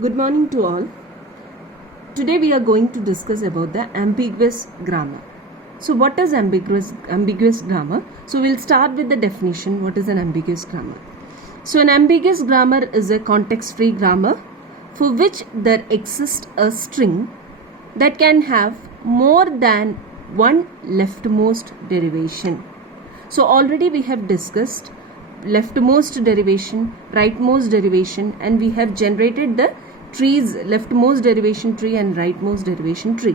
Good morning to all. Today we are going to discuss about the ambiguous grammar. So what is ambiguous grammar? So we'll start with the definition. What is an ambiguous grammar? So an ambiguous grammar is a context-free grammar for which there exists a string that can have more than one leftmost derivation. So already we have discussed leftmost derivation, rightmost derivation, and we have generated the trees, leftmost derivation tree and rightmost derivation tree.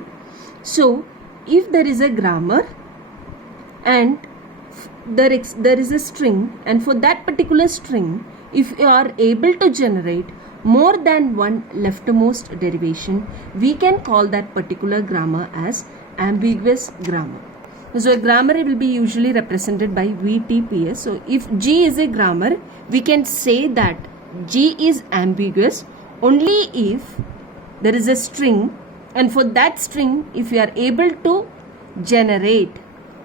So if there is a grammar and there is a string, and for that particular string, if you are able to generate more than one leftmost derivation, we can call that particular grammar as ambiguous grammar. So a grammar will be usually represented by VTPS. So if G is a grammar, we can say that G is ambiguous only if there is a string, and for that string, if you are able to generate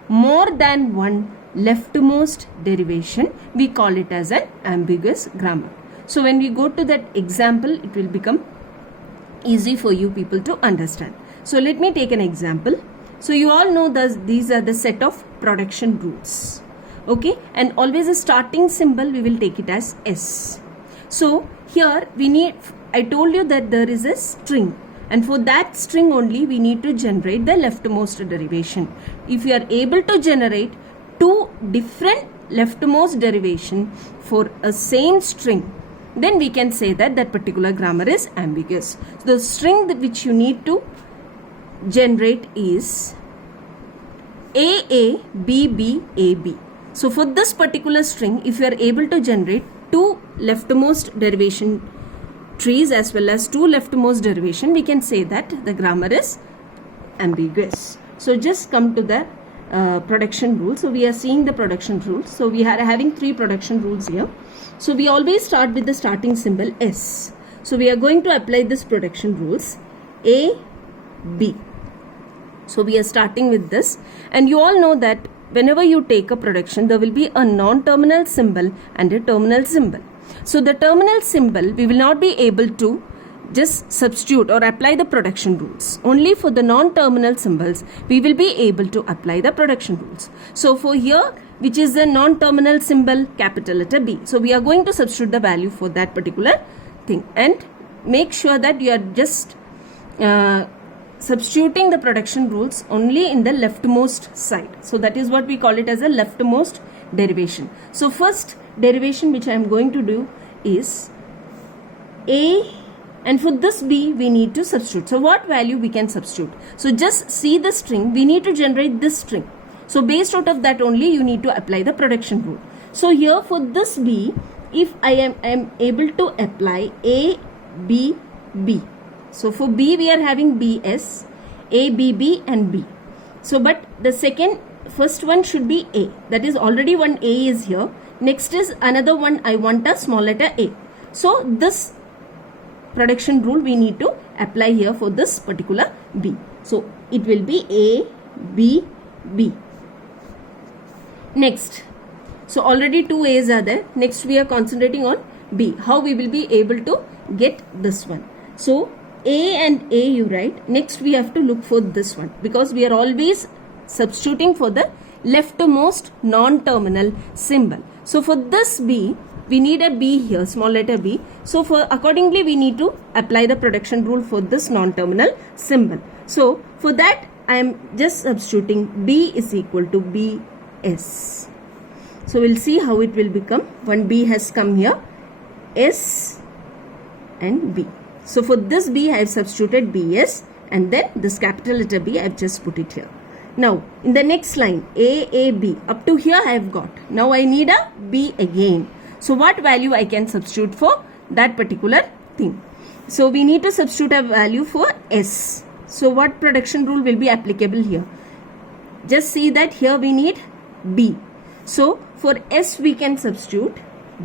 more than one leftmost derivation, we call it as an ambiguous grammar. So when we go to that example, it will become easy for you people to understand. So let me take an example. So you all know that these are the set of production rules. Okay, and always a starting symbol we will take it as S. So here we need, I told you that there is a string, and for that string only we need to generate the leftmost derivation. If you are able to generate two different leftmost derivation for a same string, then we can say that that particular grammar is ambiguous. So the string which you need to generate is AABBAB. So for this particular string, if you are able to generate two leftmost derivation trees as well as two leftmost derivation, we can say that the grammar is ambiguous. So just come to the production rule. So we are seeing the production rules. So we are having three production rules here. So we always start with the starting symbol S. So we are going to apply this production rules A, B. So we are starting with this, and you all know that whenever you take a production, there will be a non-terminal symbol and a terminal symbol. So the terminal symbol, we will not be able to just substitute or apply the production rules. Only for the non-terminal symbols, we will be able to apply the production rules. So for here, which is the non-terminal symbol, capital letter B. So we are going to substitute the value for that particular thing, and make sure that you are just substituting the production rules only in the leftmost side. So that is what we call it as a leftmost derivation. So first derivation which I am going to do is A, and for this B we need to substitute. So what value we can substitute? So just see the string, we need to generate this string. So based out of that only you need to apply the production rule. So here for this B, if I am able to apply A, B, B. So for B we are having BS, A, B, B and B. So but the first one should be A. That is already one A is here. Next is another one, I want a small letter A. So this production rule we need to apply here for this particular B. So it will be A, B, B. Next. So already two A's are there. Next we are concentrating on B. How we will be able to get this one? So A and A you write. Next we have to look for this one, because we are always substituting for the leftmost non-terminal symbol. So for this B, we need a B here, small letter B. So for accordingly we need to apply the production rule for this non-terminal symbol. So for that I am just substituting B is equal to BS. So we'll see how it will become. One B has come here, S and B. So for this B I have substituted BS, and then this capital letter B I have just put it here. Now in the next line AAB, up to here I have got. Now I need a B again. So what value I can substitute for that particular thing? So we need to substitute a value for S. So what production rule will be applicable here? Just see that here we need B. So for S we can substitute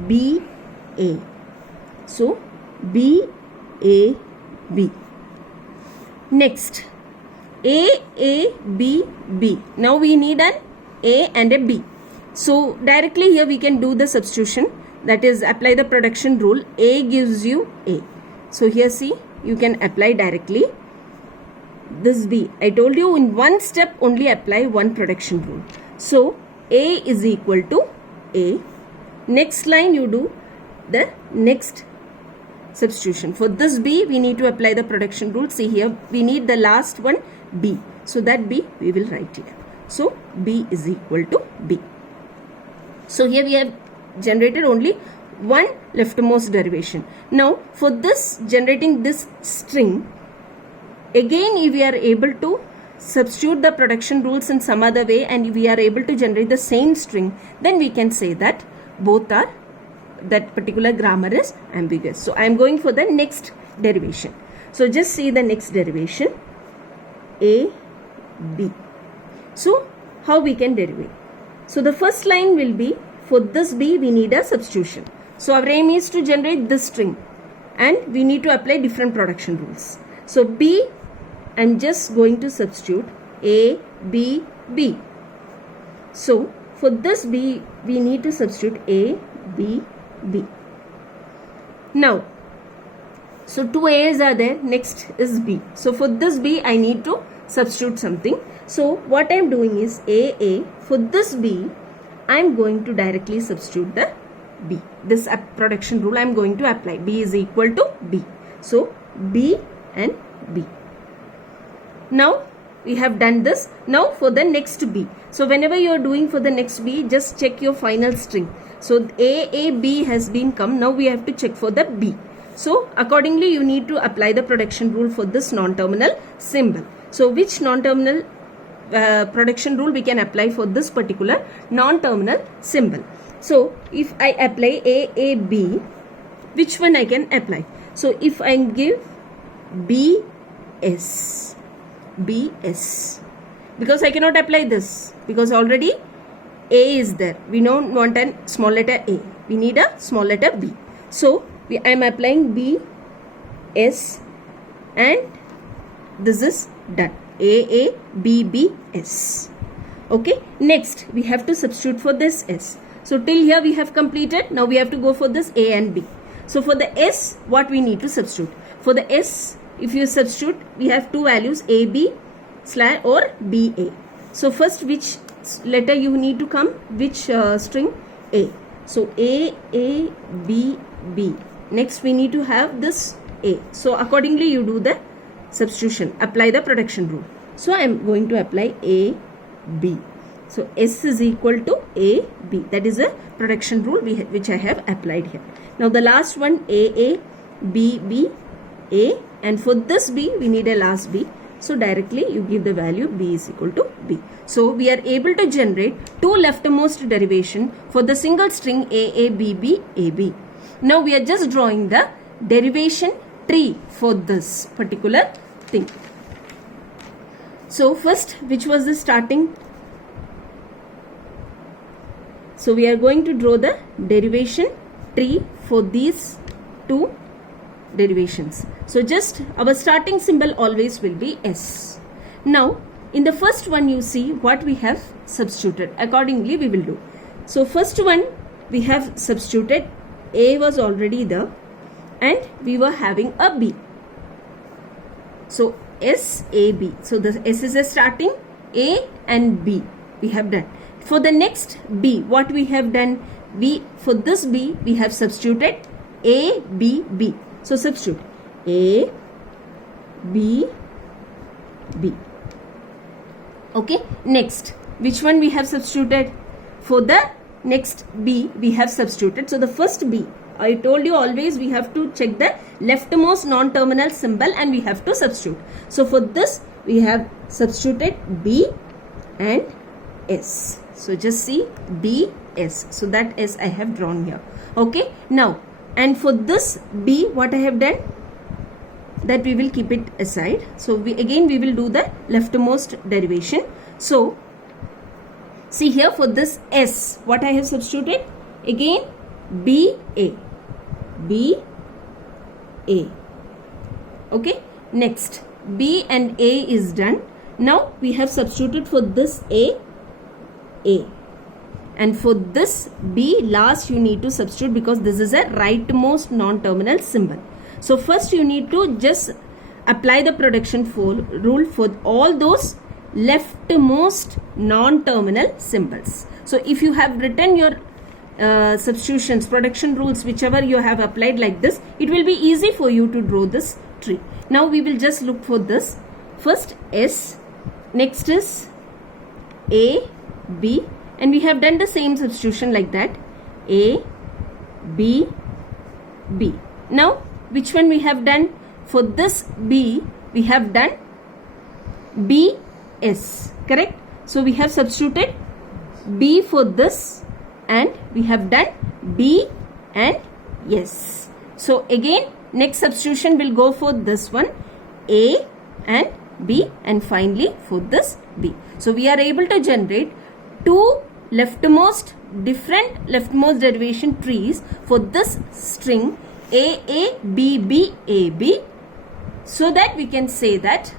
BA. So B, A, B. Next A, B, B. Now we need an A and a B. So directly here we can do the substitution. that is apply the production rule. A gives you A, So here see, you can apply directly this B. I told you in one step only apply one production rule. So A is equal to A. Next line you do the next substitution. For this B we need to apply the production rule. See here, we need the last one B. So that B we will write here. So B is equal to B. So here we have generated only one leftmost derivation. Now for this, generating this string, again if we are able to substitute the production rules in some other way and we are able to generate the same string, then we can say that both are, that particular grammar is ambiguous. So I am going for the next derivation. So just see the next derivation, A, B. So how we can derive? So the first line will be, for this B we need a substitution. So our aim is to generate this string and we need to apply different production rules. So B, I am just going to substitute A, B, B. So for this B we need to substitute A, B, B. Now, so two A's are there, next is B. So for this B I need to substitute something. So what I am doing is A, for this B I am going to directly substitute the B. This production rule I am going to apply. B is equal to B. So B and B. Now we have done this. Now for the next B. So whenever you are doing for the next B, just check your final string. So A, B has been come. Now we have to check for the B. So accordingly you need to apply the production rule for this non-terminal symbol. So which non-terminal production rule we can apply for this particular non-terminal symbol? So if I apply A, B, which one I can apply? So if I give B, S, because I cannot apply this because already A is there. We don't want a small letter A. We need a small letter B. So I am applying B, S, and this is done. A, B, B, S. Okay. Next we have to substitute for this S. So till here we have completed. Now we have to go for this A and B. So for the S, what we need to substitute? For the S, if you substitute, we have two values, AB or BA. So first, which letter you need to come? Which string? A. So A, B, B. Next we need to have this A. So accordingly you do the substitution. Apply the production rule. So I am going to apply A, B. So S is equal to A, B. That is a production rule which I have applied here. Now the last one, A, B, B, A. And for this B, we need a last B. So directly you give the value B is equal to B. So we are able to generate two leftmost derivation for the single string A, B, B, A, B. Now we are just drawing the derivation tree for this particular thing. So first, which was the starting? So we are going to draw the derivation tree for these two derivations. So just our starting symbol always will be S. Now in the first one you see what we have substituted. Accordingly we will do. So first one we have substituted. A was already there and we were having a B. So S, A, B. So the S is a starting, A and B we have done. For the next B, what we have done? For this B we have substituted A, B, B. So substitute A, B, B. Okay. Next, which one we have substituted? For the next B we have substituted. So the first B, I told you always we have to check the leftmost non-terminal symbol and we have to substitute. So for this we have substituted B and S. So just see B, S. So that S I have drawn here. Okay. Now, and for this B, what I have done? That we will keep it aside. So we will do the leftmost derivation. So see here for this S, what I have substituted? Again B, A. B, A. Okay. Next, B and A is done. Now we have substituted for this A. And for this B, last you need to substitute because this is a rightmost non-terminal symbol. So first you need to just apply the production rule for all those leftmost non-terminal symbols. So if you have written your substitutions, production rules, whichever you have applied like this, it will be easy for you to draw this tree. Now we will just look for this. First S, next is A, B, and we have done the same substitution like that. A, B, B. Now which one we have done? For this B, we have done B, S, correct? So we have substituted B for this and we have done B and S. So again next substitution will go for this one, A and B, and finally for this B. So we are able to generate two different leftmost derivation trees for this string A, B, B, A, B, so that we can say that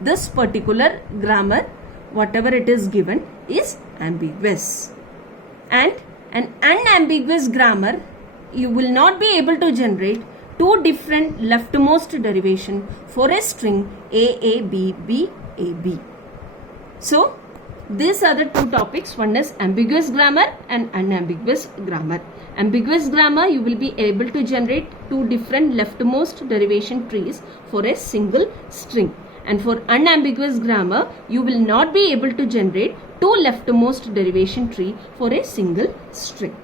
this particular grammar, whatever it is given, is ambiguous. And an unambiguous grammar, you will not be able to generate two different leftmost derivation for a string A, B, B, A, B. So these are the two topics. One is ambiguous grammar and unambiguous grammar. Ambiguous grammar, you will be able to generate two different leftmost derivation trees for a single string. And for unambiguous grammar, you will not be able to generate two leftmost derivation tree for a single string.